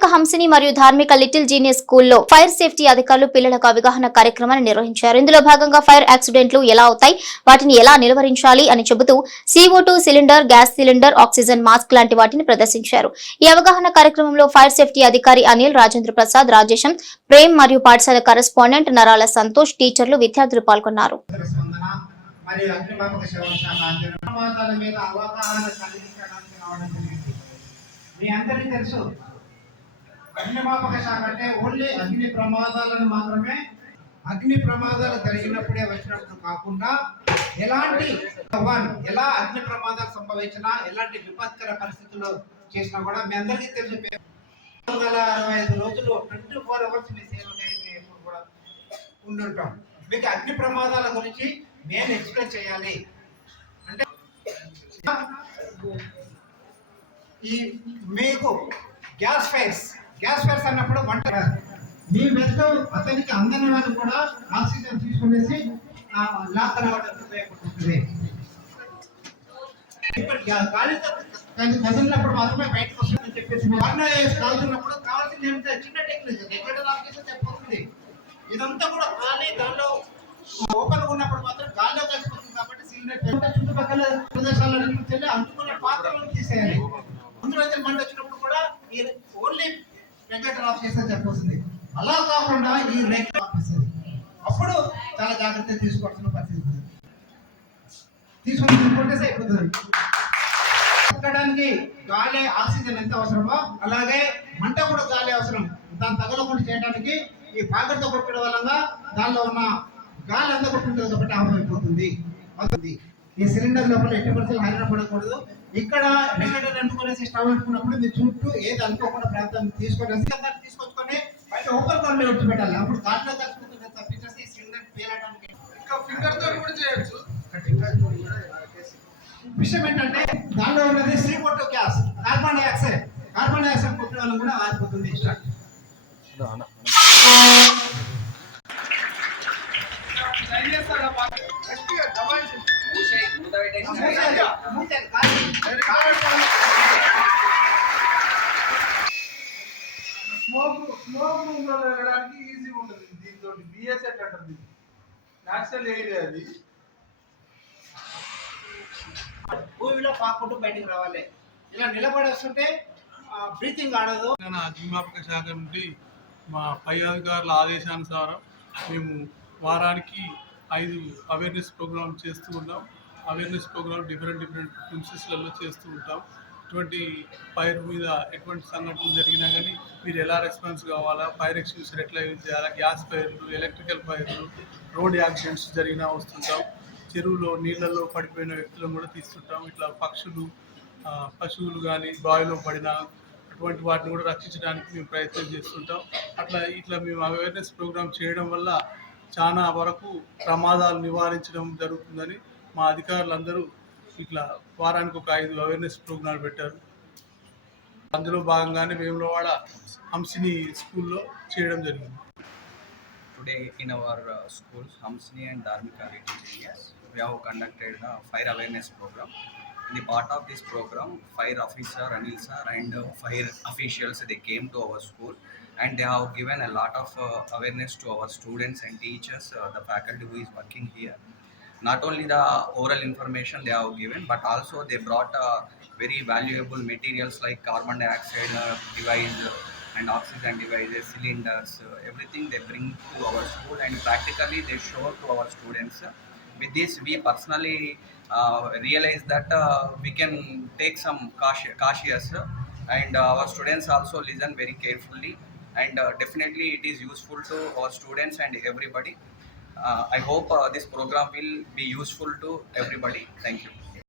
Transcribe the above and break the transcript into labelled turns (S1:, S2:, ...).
S1: స్థానిక హంసిని మరియు Dharmika little genius స్కూల్లో ఫైర్ సేఫ్టీ అధికారులు పిల్లలకు అవగాహన కార్యక్రమాన్ని నిర్వహించారు. ఇందులో భాగంగా ఫైర్ యాక్సిడెంట్లు ఎలా అవుతాయి? వాటిని ఎలా నిలువరించాలి? అని చెబుతూ CO cylinder gas cylinder oxygen mask లాంటి వాటిని ప్రదర్శించారు. ఈ అవగాహన కార్యక్రమంలో ఫైర్ సేఫ్టీ అధికారి అనిల్ రాజేంద్ర ప్రసాద్ రాజేశం ప్రేమ్ మరియు పాఠశాల కరెస్పాండెంట్ నరాల సంతోష్ టీచర్లు విద్యార్థులు పాల్గొన్నారు.
S2: మరియు అగ్నిమాపక ప్రమాదాల మీద అవగాహన కలిగించడానికి రావడం జరిగింది మీ అందరికీ తెలుసు అగ్నిమాపక శాఖ అంటే ఓన్లీ అగ్ని ప్రమాదాలను మాత్రమే అగ్ని ప్రమాదాలు జరిగినప్పుడే వచ్చినప్పుడు కాకుండా ఎలాంటి ఎలా అగ్ని ప్రమాదాలు సంభవించినా ఎలాంటి విపత్కర పరిస్థితుల్లో చేసినా కూడా మీ అందరికీ తెలిసి. మూడు వందల అరవై ఐదు రోజులు ట్వంటీ ఫోర్ అవర్స్ మీ సేవకై కూడా ఉండుంటాం. మీకు అగ్ని ప్రమాదాల గురించి నేను ఎక్స్ప్లెయిన్ చేయాలి. అంటే ఈ మీకు గ్యాస్ ఫైర్స్ గ్యాస్ ఫేర్స్ అన్నప్పుడు వంట మీ వెళ్తూ అతనికి అందని వాళ్ళు కూడా ఆక్సిజన్ తీసుకునేసి లాక్ రావడం ఉపయోగపడుతుంది. గాలితో కదిలినప్పుడు మాత్రమే బయటకు వస్తుందని చెప్పేసి కాలుతున్నప్పుడు కావాల్సింది ఏమిటంటే చిన్న టెక్నిక్ ఎక్కడ లాక్ చేస్తే ఇదంతా కూడా ఖాళీ దానిలో ఓపెన్ ఉన్నప్పుడు మాత్రం గాల్లో కలిసిపోతుంది కాబట్టి సిలిండర్ చుట్టుపక్కల ప్రదేశాల నుంచి వెళ్ళి అంటుకున్న పాత్రలను తీసేయాలి. ముందు అయితే మంట వచ్చినప్పుడు రెగ్యులేటర్ ఆఫ్ చేస్తే సరిపోతుంది. అలా కాకుండా ఈ రెగ్యులేటర్ ఆఫ్ చేసేది. అప్పుడు చాలా జాగ్రత్త తీసుకోవాల్సిన పరిస్థితి తీసుకొని తీసుకుంటే అయిపోతుంది. ఎక్కడానికి గాలి ఆక్సిజన్ ఎంత అవసరమో అలాగే మంట కూడా గాలి అవసరం. దాన్ని తగలకుండా చేయడానికి ఈ పాకెట్తో కొట్టడం వల్ల దానిలో ఉన్న గాలి అంతా కొట్టుంటుంది కాబట్టి ఆఫ్ అయిపోతుంది అవుతుంది. ఈ సిలిండర్ లోపల ఎట్టి పరిస్థితులు హైరాణ పడకూడదు. ఇక్కడ రెగ్యులేటర్ అంటుకునేసి స్టవ్ పెట్టుకున్నప్పుడు మీ చుట్టూ ఏది అనుకోకుండా ప్రాంతం తీసుకొని దాన్ని తీసుకొచ్చుకొని బయట ఓపెన్ కాల్లో విడిచిపెట్టాలి అప్పుడు గాలిలో కలిసిపోతుంది తప్పించేసి ఈ సిలిండర్ పేలడానికి. ఇంకా ఫింగర్తో కూడా చేయొచ్చు. విషయం ఏంటంటే దానిలో ఉన్నది C two gas. Carbon dioxide. Carbon dioxide కొట్టిన వల్ల కూడా ఆరిపోతుంది స్టార్ట్
S3: స్మోక్ స్మోక్ రూమ్లో వెళ్ళడానికి ఈజీ ఉంటుంది దీంతో బిఎస్ఎట్ అంటారు దీన్ని ఏరియా అది
S2: భూమిలో పాకుంటూ బయటికి రావాలి ఇలా నిలబడి వస్తుంటే బ్రీతింగ్ ఆడదు
S3: తెలంగాణ అగ్నిమాపక శాఖ నుండి మా పై అధికారుల ఆదేశానుసారం మేము వారానికి ఐదు అవేర్నెస్ ప్రోగ్రామ్ చేస్తూ ఉంటాం అవేర్నెస్ ప్రోగ్రామ్ డిఫరెంట్ డిఫరెంట్ ప్రిన్సెస్లలో చేస్తూ ఉంటాం. ఎటువంటి ఫైర్ మీద ఎటువంటి సంఘటనలు జరిగినా కానీ మీరు ఎలా రెస్పాన్స్ కావాలా? ఫైర్ ఎక్స్టింగ్విషర్ ఎట్లా యూజ్ చేయాలా? గ్యాస్ ఫైర్లు ఎలక్ట్రికల్ ఫైర్లు రోడ్ యాక్సిడెంట్స్ జరిగినా వస్తుంటాం. చెరువులో నీళ్ళలో పడిపోయిన వ్యక్తులను కూడా తీస్తుంటాం. ఇట్లా పక్షులు పశువులు కానీ బావిలో పడిన అటువంటి వాటిని కూడా రక్షించడానికి మేము ప్రయత్నం చేస్తుంటాం. అట్లా ఇట్లా మేము అవేర్నెస్ ప్రోగ్రామ్ చేయడం వల్ల చాలా వరకు ప్రమాదాలు నివారించడం జరుగుతుందని మా అధికారులందరూ ఇట్లా వారానికి ఒక ఐదు అవేర్నెస్ ప్రోగ్రాలు పెట్టారు. అందులో భాగంగానే వేములవాడ హంసిని స్కూల్లో చేయడం జరిగింది.
S4: Today in our school Hamsini and Dharmika retire years we conducted fire awareness programme The part of this program, fire officer Anil sir and uh, fire officials they came to our school and they have given a lot of uh, awareness to our students and teachers, uh, the faculty who is working here. Not only the oral information they have given, but also they brought uh, very valuable materials like carbon dioxide uh, device uh, and oxygen devices, cylinders, uh, everything they bring to our school and practically they show to our students. With this, we personally uh, realize that uh, we can take some cautious, uh, and uh, our students also listen very carefully and uh, definitely it is useful to our students and everybody. Uh, I hope uh, this program will be useful to everybody. Thank you.